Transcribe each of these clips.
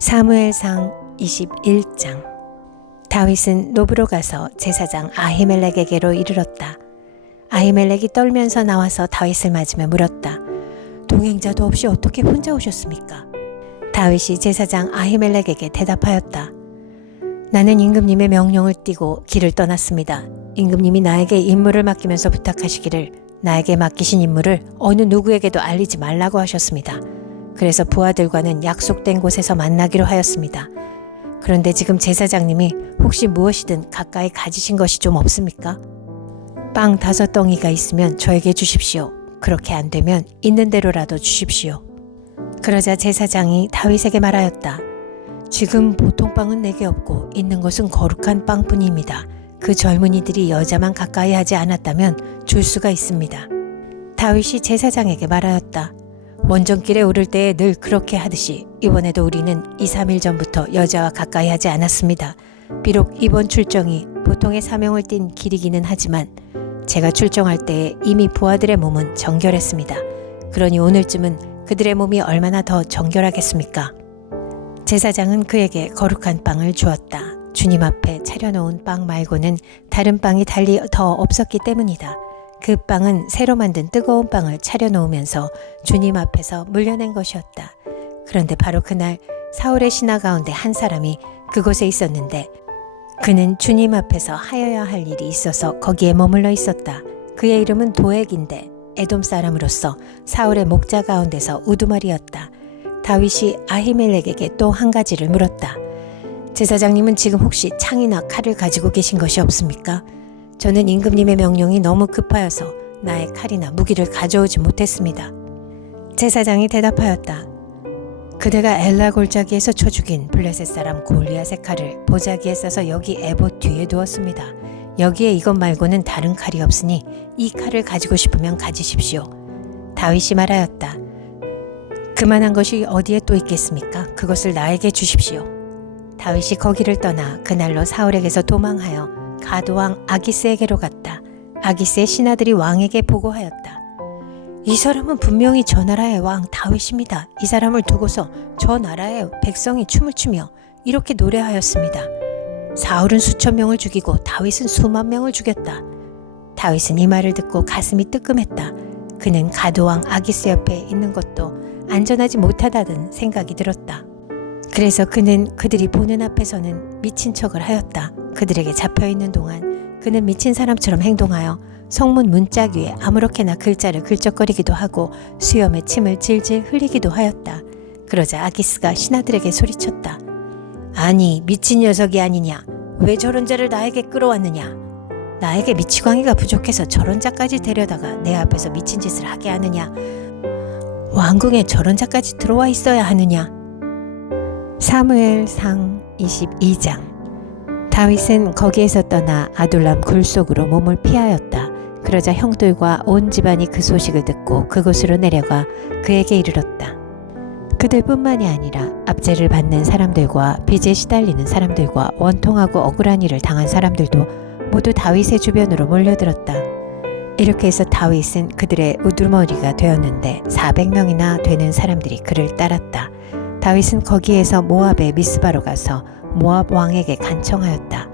사무엘상 21장. 다윗은 노브로 가서 제사장 아히멜렉에게로 이르렀다. 아히멜렉이 떨면서 나와서 다윗을 맞으며 물었다. 동행자도 없이 어떻게 혼자 오셨습니까? 다윗이 제사장 아히멜렉에게 대답하였다. 나는 임금님의 명령을 띠고 길을 떠났습니다. 임금님이 나에게 임무를 맡기면서 부탁하시기를 나에게 맡기신 임무를 어느 누구에게도 알리지 말라고 하셨습니다. 그래서 부하들과는 약속된 곳에서 만나기로 하였습니다. 그런데 지금 제사장님이 혹시 무엇이든 가까이 가지신 것이 좀 없습니까? 빵 5덩이가 있으면 저에게 주십시오. 그렇게 안 되면 있는 대로라도 주십시오. 그러자 제사장이 다윗에게 말하였다. 지금 보통 빵은 내게 없고 있는 것은 거룩한 빵뿐입니다. 그 젊은이들이 여자만 가까이 하지 않았다면 줄 수가 있습니다. 다윗이 제사장에게 말하였다. 원정길에 오를 때에 늘 그렇게 하듯이 이번에도 우리는 2-3일 전부터 여자와 가까이 하지 않았습니다. 비록 이번 출정이 보통의 사명을 띤 길이기는 하지만 제가 출정할 때에 이미 부하들의 몸은 정결했습니다. 그러니 오늘쯤은 그들의 몸이 얼마나 더 정결하겠습니까? 제사장은 그에게 거룩한 빵을 주었다. 주님 앞에 차려놓은 빵 말고는 다른 빵이 달리 더 없었기 때문이다. 그 빵은 새로 만든 뜨거운 빵을 차려놓으면서 주님 앞에서 물려낸 것이었다. 그런데 바로 그날 사울의 신하 가운데 한 사람이 그곳에 있었는데 그는 주님 앞에서 하여야 할 일이 있어서 거기에 머물러 있었다. 그의 이름은 도액인데 에돔 사람으로서 사울의 목자 가운데서 우두머리였다. 다윗이 아히멜렉에게 또 한 가지를 물었다. 제사장님은 지금 혹시 창이나 칼을 가지고 계신 것이 없습니까? 저는 임금님의 명령이 너무 급하여서 나의 칼이나 무기를 가져오지 못했습니다. 제사장이 대답하였다. 그대가 엘라 골짜기에서 쳐 죽인 블레셋 사람 골리앗의 칼을 보자기에 싸서 여기 에봇 뒤에 두었습니다. 여기에 이것 말고는 다른 칼이 없으니 이 칼을 가지고 싶으면 가지십시오. 다윗이 말하였다. 그만한 것이 어디에 또 있겠습니까? 그것을 나에게 주십시오. 다윗이 거기를 떠나 그날로 사울에게서 도망하여 가드왕 아기스에게로 갔다. 아기스의 신하들이 왕에게 보고하였다. 이 사람은 분명히 저 나라의 왕 다윗입니다. 이 사람을 두고서 저 나라의 백성이 춤을 추며 이렇게 노래하였습니다. 사울은 수천 명을 죽이고 다윗은 수만 명을 죽였다. 다윗은 이 말을 듣고 가슴이 뜨끔했다. 그는 가드왕 아기스 옆에 있는 것도 안전하지 못하다는 생각이 들었다. 그래서 그는 그들이 보는 앞에서는 미친 척을 하였다. 그들에게 잡혀있는 동안 그는 미친 사람처럼 행동하여 성문 문짝 위에 아무렇게나 글자를 긁적거리기도 하고 수염에 침을 질질 흘리기도 하였다. 그러자 아기스가 신하들에게 소리쳤다. 아니 미친 녀석이 아니냐. 왜 저런 자를 나에게 끌어왔느냐. 나에게 미치광이가 부족해서 저런 자까지 데려다가 내 앞에서 미친 짓을 하게 하느냐. 왕궁에 저런 자까지 들어와 있어야 하느냐. 사무엘상 22장. 다윗은 거기에서 떠나 아둘람 굴 속으로 몸을 피하였다. 그러자 형들과 온 집안이 그 소식을 듣고 그곳으로 내려가 그에게 이르렀다. 그들뿐만이 아니라 압제를 받는 사람들과 빚에 시달리는 사람들과 원통하고 억울한 일을 당한 사람들도 모두 다윗의 주변으로 몰려들었다. 이렇게 해서 다윗은 그들의 우두머리가 되었는데 400명이나 되는 사람들이 그를 따랐다. 다윗은 거기에서 모압의 미스바로 가서 모압 왕에게 간청하였다.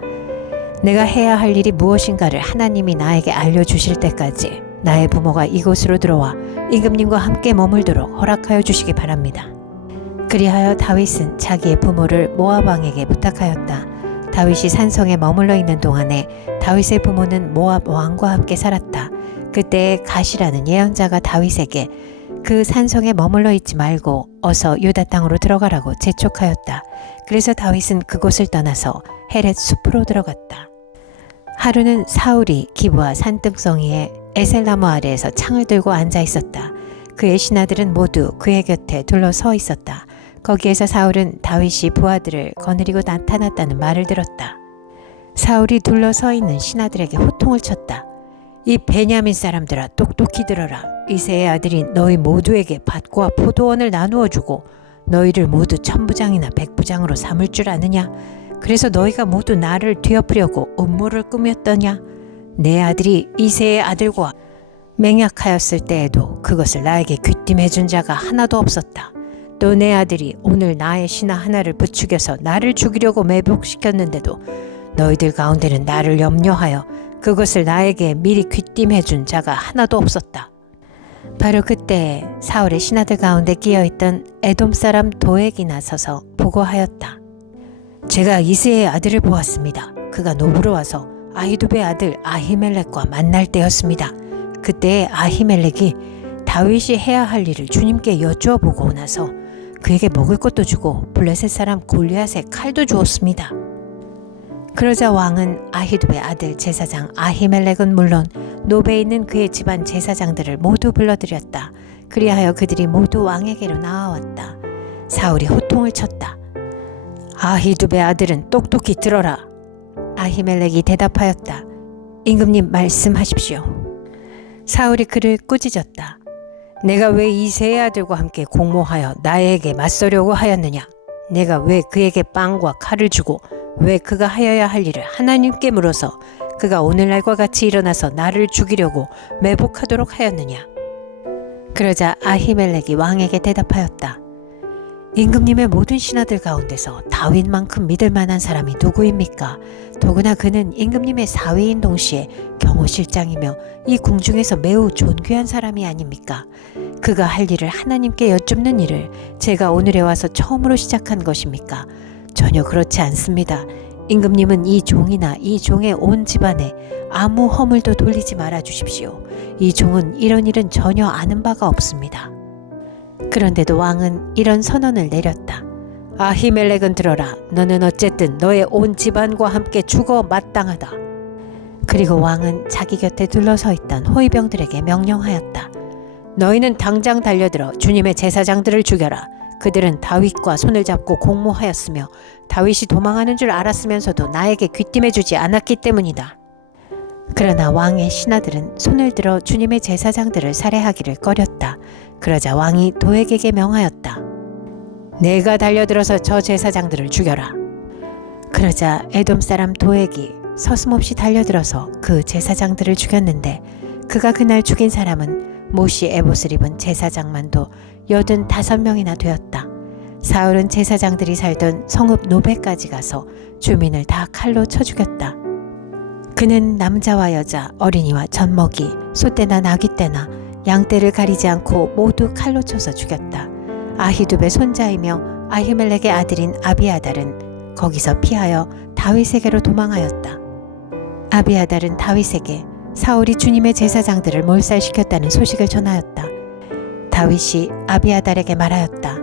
내가 해야 할 일이 무엇인가를 하나님이 나에게 알려주실 때까지 나의 부모가 이곳으로 들어와 임금님과 함께 머물도록 허락하여 주시기 바랍니다. 그리하여 다윗은 자기의 부모를 모압 왕에게 부탁하였다. 다윗이 산성에 머물러 있는 동안에 다윗의 부모는 모압 왕과 함께 살았다. 그때 갓이라는 예언자가 다윗에게 그 산성에 머물러 있지 말고 어서 유다 땅으로 들어가라고 재촉하였다. 그래서 다윗은 그곳을 떠나서 헤렛 숲으로 들어갔다. 하루는 사울이 기브아 산등성이에 에셀나무 아래에서 창을 들고 앉아 있었다. 그의 신하들은 모두 그의 곁에 둘러서 있었다. 거기에서 사울은 다윗이 부하들을 거느리고 나타났다는 말을 들었다. 사울이 둘러서 있는 신하들에게 호통을 쳤다. 이 베냐민 사람들아 똑똑히 들어라. 이새의 아들이 너희 모두에게 밭과 포도원을 나누어 주고 너희를 모두 천부장이나 백부장으로 삼을 줄 아느냐. 그래서 너희가 모두 나를 뒤엎으려고 음모를 꾸몄더냐. 내 아들이 이새의 아들과 맹약하였을 때에도 그것을 나에게 귀띔해 준 자가 하나도 없었다. 또 내 아들이 오늘 나의 신하 하나를 부추겨서 나를 죽이려고 매복시켰는데도 너희들 가운데는 나를 염려하여 그것을 나에게 미리 귀띔해준 자가 하나도 없었다. 바로 그때 사울의 신하들 가운데 끼어있던 에돔 사람 도액이 나서서 보고하였다. 제가 이스의 아들을 보았습니다. 그가 노브로 와서 아히두베의 아들 아히멜렉과 만날 때였습니다. 그때 아히멜렉이 다윗이 해야 할 일을 주님께 여쭈어보고 나서 그에게 먹을 것도 주고 블레셋 사람 골리앗의 칼도 주었습니다. 그러자 왕은 아히두베의 아들 제사장 아히멜렉은 물론 노베에 있는 그의 집안 제사장들을 모두 불러들였다. 그리하여 그들이 모두 왕에게로 나아왔다. 사울이 호통을 쳤다. 아히두베의 아들은 똑똑히 들어라. 아히멜렉이 대답하였다. 임금님 말씀하십시오. 사울이 그를 꾸짖었다. 내가 왜 이새의 아들과 함께 공모하여 나에게 맞서려고 하였느냐? 내가 왜 그에게 빵과 칼을 주고 왜 그가 하여야 할 일을 하나님께 물어서 그가 오늘날과 같이 일어나서 나를 죽이려고 매복하도록 하였느냐? 그러자 아히멜렉이 왕에게 대답하였다. 임금님의 모든 신하들 가운데서 다윗만큼 믿을 만한 사람이 누구입니까? 더구나 그는 임금님의 사위인 동시에 경호실장이며 이 궁중에서 매우 존귀한 사람이 아닙니까? 그가 할 일을 하나님께 여쭙는 일을 제가 오늘에 와서 처음으로 시작한 것입니까? 전혀 그렇지 않습니다. 임금님은 이 종이나 이 종의 온 집안에 아무 허물도 돌리지 말아 주십시오. 이 종은 이런 일은 전혀 아는 바가 없습니다. 그런데도 왕은 이런 선언을 내렸다. 아히멜렉은 들어라. 너는 어쨌든 너의 온 집안과 함께 죽어 마땅하다. 그리고 왕은 자기 곁에 둘러서 있던 호위병들에게 명령하였다. 너희는 당장 달려들어 주님의 제사장들을 죽여라. 그들은 다윗과 손을 잡고 공모하였으며 다윗이 도망하는 줄 알았으면서도 나에게 귀띔해주지 않았기 때문이다. 그러나 왕의 신하들은 손을 들어 주님의 제사장들을 살해하기를 꺼렸다. 그러자 왕이 도액에게 명하였다. 내가 달려들어서 저 제사장들을 죽여라. 그러자 에돔 사람 도액이 서슴없이 달려들어서 그 제사장들을 죽였는데 그가 그날 죽인 사람은 모시 에봇을 입은 제사장만도 85명이나 되었다. 사울은 제사장들이 살던 성읍 노베까지 가서 주민을 다 칼로 쳐 죽였다. 그는 남자와 여자, 어린이와 젖먹이, 소떼나 나귀떼나 양떼를 가리지 않고 모두 칼로 쳐서 죽였다. 아히두베 손자이며 아히멜렉의 아들인 아비아달은 거기서 피하여 다윗에게로 도망하였다. 아비아달은 다윗에게 사울이 주님의 제사장들을 몰살시켰다는 소식을 전하였다. 다윗이 아비아달에게 말하였다.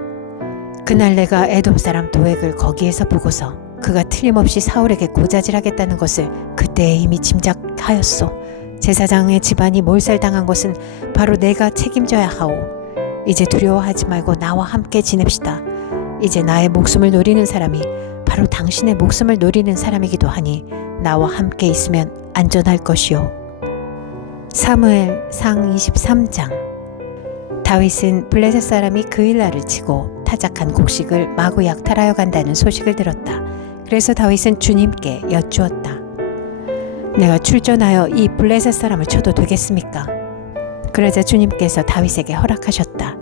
그날 내가 에돔 사람 도액을 거기에서 보고서 그가 틀림없이 사울에게 고자질하겠다는 것을 그때 이미 짐작하였소. 제사장의 집안이 몰살당한 것은 바로 내가 책임져야 하오. 이제 두려워하지 말고 나와 함께 지냅시다. 이제 나의 목숨을 노리는 사람이 바로 당신의 목숨을 노리는 사람이기도 하니 나와 함께 있으면 안전할 것이오. 사무엘 상 23장. 다윗은 블레셋 사람이 그일라를 치고 타작한 곡식을 마구 약탈하여 간다는 소식을 들었다. 그래서 다윗은 주님께 여쭈었다. 내가 출전하여 이 블레셋 사람을 쳐도 되겠습니까? 그러자 주님께서 다윗에게 허락하셨다.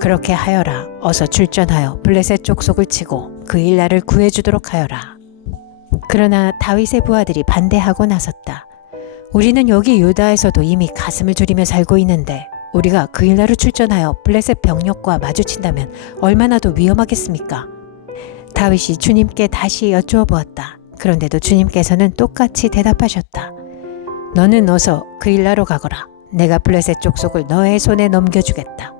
그렇게 하여라. 어서 출전하여 블레셋 족속을 치고 그일라를 구해주도록 하여라. 그러나 다윗의 부하들이 반대하고 나섰다. 우리는 여기 유다에서도 이미 가슴을 졸이며 살고 있는데 우리가 그일라로 출전하여 블레셋 병력과 마주친다면 얼마나 더 위험하겠습니까? 다윗이 주님께 다시 여쭈어 보았다. 그런데도 주님께서는 똑같이 대답하셨다. 너는 어서 그일라로 가거라. 내가 블레셋 족속을 너의 손에 넘겨주겠다.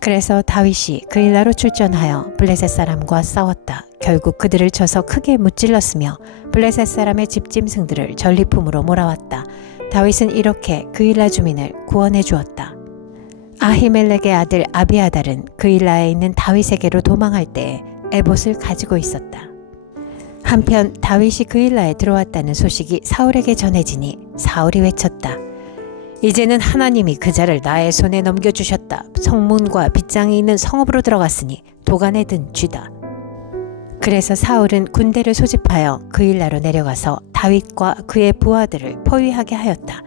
그래서 다윗이 그일라로 출전하여 블레셋 사람과 싸웠다. 결국 그들을 쳐서 크게 무찔렀으며 블레셋 사람의 집짐승들을 전리품으로 몰아왔다. 다윗은 이렇게 그일라 주민을 구원해 주었다. 아히멜렉의 아들 아비아달은 그일라에 있는 다윗에게로 도망할 때에 에봇을 가지고 있었다. 한편 다윗이 그일라에 들어왔다는 소식이 사울에게 전해지니 사울이 외쳤다. 이제는 하나님이 그 자를 나의 손에 넘겨주셨다. 성문과 빗장이 있는 성읍으로 들어갔으니 도간에 든 쥐다. 그래서 사울은 군대를 소집하여 그일라로 내려가서 다윗과 그의 부하들을 포위하게 하였다.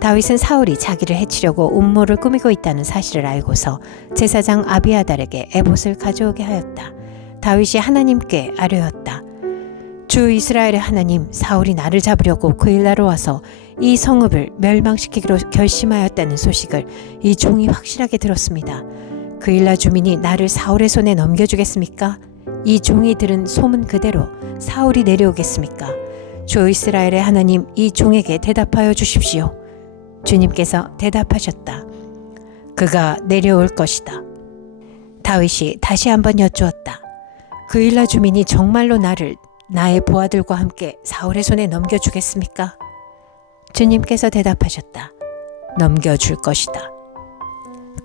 다윗은 사울이 자기를 해치려고 음모를 꾸미고 있다는 사실을 알고서 제사장 아비아달에게 에봇을 가져오게 하였다. 다윗이 하나님께 아뢰었다. 주 이스라엘의 하나님, 사울이 나를 잡으려고 그일라로 와서 이 성읍을 멸망시키기로 결심하였다는 소식을 이 종이 확실하게 들었습니다. 그일라 주민이 나를 사울의 손에 넘겨주겠습니까? 이 종이 들은 소문 그대로 사울이 내려오겠습니까? 주 이스라엘의 하나님, 이 종에게 대답하여 주십시오. 주님께서 대답하셨다. 그가 내려올 것이다. 다윗이 다시 한번 여쭈었다. 그일라 주민이 정말로 나를 나의 부하들과 함께 사울의 손에 넘겨주겠습니까? 주님께서 대답하셨다. 넘겨줄 것이다.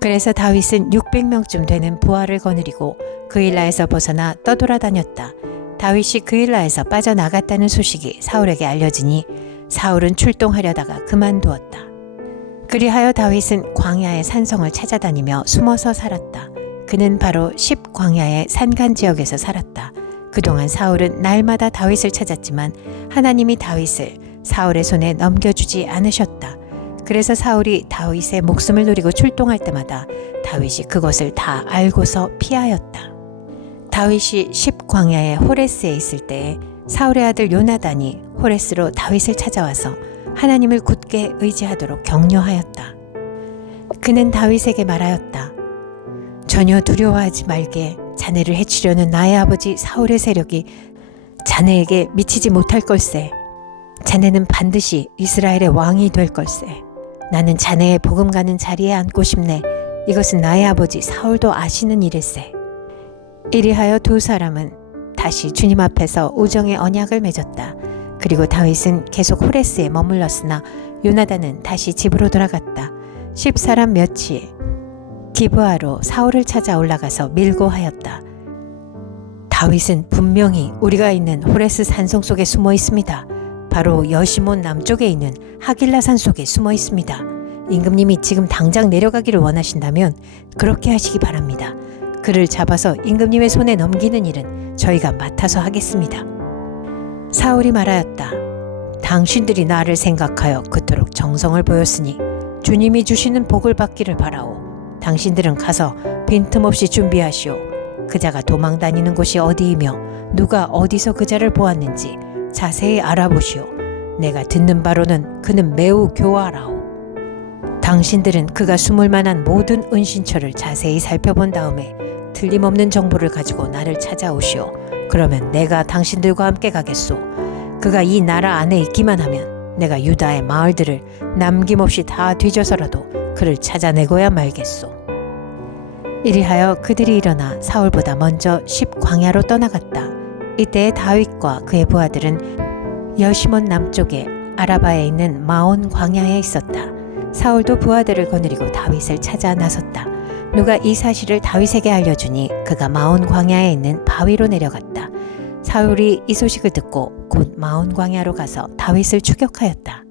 그래서 다윗은 600명쯤 되는 부하를 거느리고 그일라에서 벗어나 떠돌아다녔다. 다윗이 그일라에서 빠져나갔다는 소식이 사울에게 알려지니 사울은 출동하려다가 그만두었다. 그리하여 다윗은 광야의 산성을 찾아다니며 숨어서 살았다. 그는 바로 십광야의 산간 지역에서 살았다. 그동안 사울은 날마다 다윗을 찾았지만 하나님이 다윗을 사울의 손에 넘겨주지 않으셨다. 그래서 사울이 다윗의 목숨을 노리고 출동할 때마다 다윗이 그것을 다 알고서 피하였다. 다윗이 십광야의 호레스에 있을 때에 사울의 아들 요나단이 호레스로 다윗을 찾아와서 하나님을 굳게 의지하도록 격려하였다. 그는 다윗에게 말하였다. 전혀 두려워하지 말게. 자네를 해치려는 나의 아버지 사울의 세력이 자네에게 미치지 못할 걸세. 자네는 반드시 이스라엘의 왕이 될 걸세. 나는 자네의 복음 가는 자리에 앉고 싶네. 이것은 나의 아버지 사울도 아시는 일일세. 이리하여 두 사람은 다시 주님 앞에서 우정의 언약을 맺었다. 그리고 다윗은 계속 호레스에 머물렀으나 요나단은 다시 집으로 돌아갔다. 10사람 몇이 기브아로 사울을 찾아 올라가서 밀고 하였다. 다윗은 분명히 우리가 있는 호레스 산성 속에 숨어 있습니다. 바로 여시몬 남쪽에 있는 하길라 산 속에 숨어 있습니다. 임금님이 지금 당장 내려가기를 원하신다면 그렇게 하시기 바랍니다. 그를 잡아서 임금님의 손에 넘기는 일은 저희가 맡아서 하겠습니다. 사울이 말하였다. 당신들이 나를 생각하여 그토록 정성을 보였으니 주님이 주시는 복을 받기를 바라오. 당신들은 가서 빈틈없이 준비하시오. 그자가 도망 다니는 곳이 어디이며 누가 어디서 그자를 보았는지 자세히 알아보시오. 내가 듣는 바로는 그는 매우 교활하오. 당신들은 그가 숨을 만한 모든 은신처를 자세히 살펴본 다음에 틀림없는 정보를 가지고 나를 찾아오시오. 그러면 내가 당신들과 함께 가겠소. 그가 이 나라 안에 있기만 하면 내가 유다의 마을들을 남김없이 다 뒤져서라도 그를 찾아내고야 말겠소. 이리하여 그들이 일어나 사울보다 먼저 십광야로 떠나갔다. 이때 다윗과 그의 부하들은 여시몬 남쪽에 아라바에 있는 마온 광야에 있었다. 사울도 부하들을 거느리고 다윗을 찾아 나섰다. 누가 이 사실을 다윗에게 알려주니 그가 마온 광야에 있는 바위로 내려갔다. 사울이 이 소식을 듣고 곧 마온 광야로 가서 다윗을 추격하였다.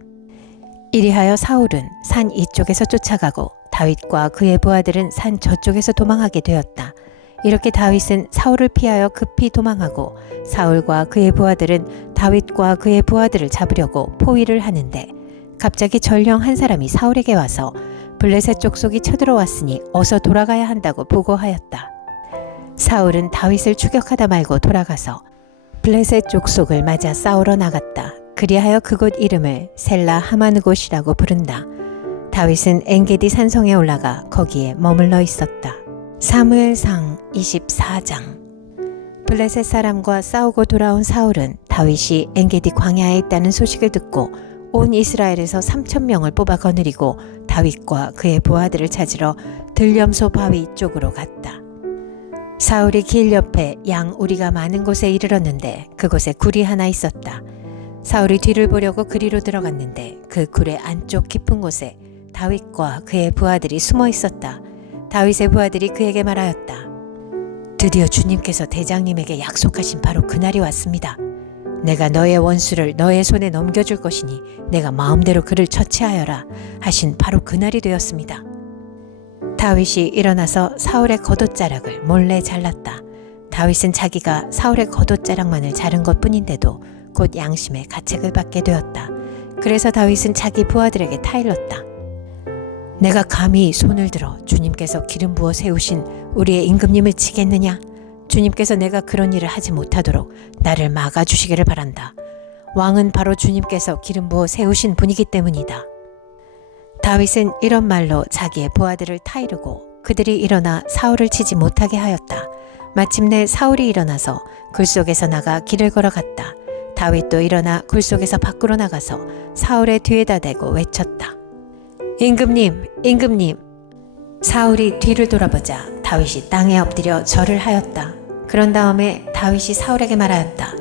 이리하여 사울은 산 이쪽에서 쫓아가고 다윗과 그의 부하들은 산 저쪽에서 도망하게 되었다. 이렇게 다윗은 사울을 피하여 급히 도망하고 사울과 그의 부하들은 다윗과 그의 부하들을 잡으려고 포위를 하는데 갑자기 전령 한 사람이 사울에게 와서 블레셋 족속이 쳐들어왔으니 어서 돌아가야 한다고 보고하였다. 사울은 다윗을 추격하다 말고 돌아가서 블레셋 족속을 맞아 싸우러 나갔다. 그리하여 그곳 이름을 셀라 하마느곳이라고 부른다. 다윗은 엔게디 산성에 올라가 거기에 머물러 있었다. 사무엘상 24장. 블레셋 사람과 싸우고 돌아온 사울은 다윗이 엔게디 광야에 있다는 소식을 듣고 온 이스라엘에서 3,000명을 뽑아 거느리고 다윗과 그의 부하들을 찾으러 들염소 바위 쪽으로 갔다. 사울이 길 옆에 양 우리가 많은 곳에 이르렀는데 그곳에 굴이 하나 있었다. 사울이 뒤를 보려고 그리로 들어갔는데 그 굴의 안쪽 깊은 곳에 다윗과 그의 부하들이 숨어 있었다. 다윗의 부하들이 그에게 말하였다. 드디어 주님께서 대장님에게 약속하신 바로 그날이 왔습니다. 내가 너의 원수를 너의 손에 넘겨줄 것이니 내가 마음대로 그를 처치하여라 하신 바로 그날이 되었습니다. 다윗이 일어나서 사울의 겉옷자락을 몰래 잘랐다. 다윗은 자기가 사울의 겉옷자락만을 자른 것뿐인데도 곧 양심의 가책을 받게 되었다. 그래서 다윗은 자기 부하들에게 타일렀다. 내가 감히 손을 들어 주님께서 기름 부어 세우신 우리의 임금님을 치겠느냐? 주님께서 내가 그런 일을 하지 못하도록 나를 막아주시기를 바란다. 왕은 바로 주님께서 기름 부어 세우신 분이기 때문이다. 다윗은 이런 말로 자기의 부하들을 타이르고 그들이 일어나 사울을 치지 못하게 하였다. 마침내 사울이 일어나서 굴 속에서 나가 길을 걸어갔다. 다윗도 일어나 굴 속에서 밖으로 나가서 사울의 뒤에다 대고 외쳤다. 임금님, 임금님. 사울이 뒤를 돌아보자 다윗이 땅에 엎드려 절을 하였다. 그런 다음에 다윗이 사울에게 말하였다.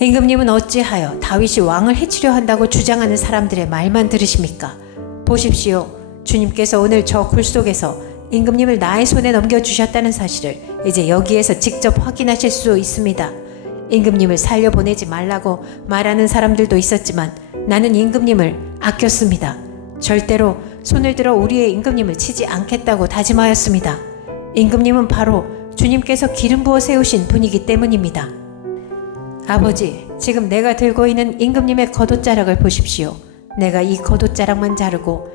임금님은 어찌하여 다윗이 왕을 해치려 한다고 주장하는 사람들의 말만 들으십니까? 보십시오. 주님께서 오늘 저 굴 속에서 임금님을 나의 손에 넘겨주셨다는 사실을 이제 여기에서 직접 확인하실 수 있습니다. 임금님을 살려보내지 말라고 말하는 사람들도 있었지만 나는 임금님을 아꼈습니다. 절대로 손을 들어 우리의 임금님을 치지 않겠다고 다짐하였습니다. 임금님은 바로 주님께서 기름 부어 세우신 분이기 때문입니다. 아버지, 지금 내가 들고 있는 임금님의 겉옷자락을 보십시오. 내가 이 겉옷자락만 자르고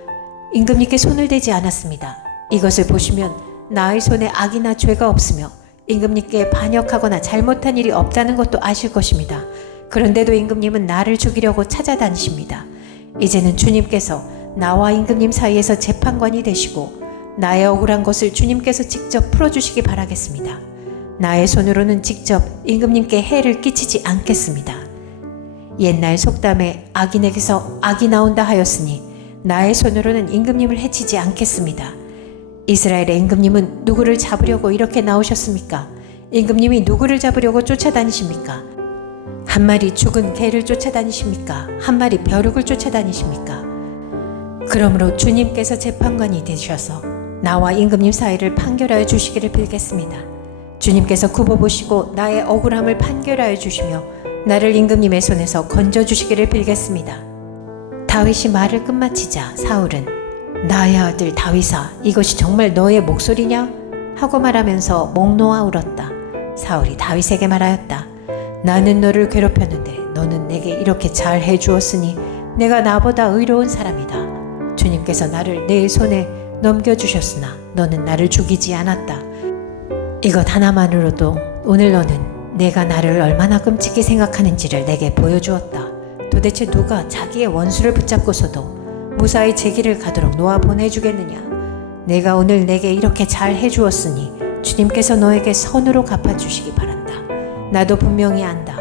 임금님께 손을 대지 않았습니다. 이것을 보시면 나의 손에 악이나 죄가 없으며 임금님께 반역하거나 잘못한 일이 없다는 것도 아실 것입니다. 그런데도 임금님은 나를 죽이려고 찾아다니십니다. 이제는 주님께서 나와 임금님 사이에서 재판관이 되시고 나의 억울한 것을 주님께서 직접 풀어주시기 바라겠습니다. 나의 손으로는 직접 임금님께 해를 끼치지 않겠습니다. 옛날 속담에 악인에게서 악이 나온다 하였으니 나의 손으로는 임금님을 해치지 않겠습니다. 이스라엘의 임금님은 누구를 잡으려고 이렇게 나오셨습니까? 임금님이 누구를 잡으려고 쫓아다니십니까? 한 마리 죽은 개를 쫓아다니십니까? 한 마리 벼룩을 쫓아다니십니까? 그러므로 주님께서 재판관이 되셔서 나와 임금님 사이를 판결하여 주시기를 빌겠습니다. 주님께서 굽어보시고 나의 억울함을 판결하여 주시며 나를 임금님의 손에서 건져주시기를 빌겠습니다. 다윗이 말을 끝마치자 사울은 나의 아들 다윗아, 이것이 정말 너의 목소리냐? 하고 말하면서 목 놓아 울었다. 사울이 다윗에게 말하였다. 나는 너를 괴롭혔는데 너는 내게 이렇게 잘 해주었으니 내가 나보다 의로운 사람이다. 주님께서 나를 내 손에 넘겨주셨으나 너는 나를 죽이지 않았다. 이것 하나만으로도 오늘 너는 내가 나를 얼마나 끔찍히 생각하는지를 내게 보여주었다. 도대체 누가 자기의 원수를 붙잡고서도 무사히 제 길을 가도록 놓아 보내주겠느냐? 내가 오늘 내게 이렇게 잘 해주었으니 주님께서 너에게 선으로 갚아주시기 바란다. 나도 분명히 안다.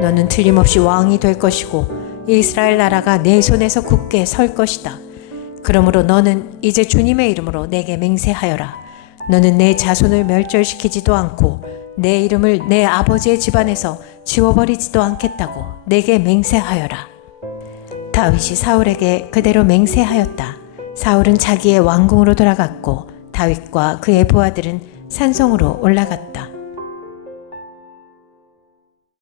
너는 틀림없이 왕이 될 것이고 이스라엘 나라가 내 손에서 굳게 설 것이다. 그러므로 너는 이제 주님의 이름으로 내게 맹세하여라. 너는 내 자손을 멸절시키지도 않고 내 이름을 내 아버지의 집안에서 지워버리지도 않겠다고 내게 맹세하여라. 다윗이 사울에게 그대로 맹세하였다. 사울은 자기의 왕궁으로 돌아갔고 다윗과 그의 부하들은 산성으로 올라갔다.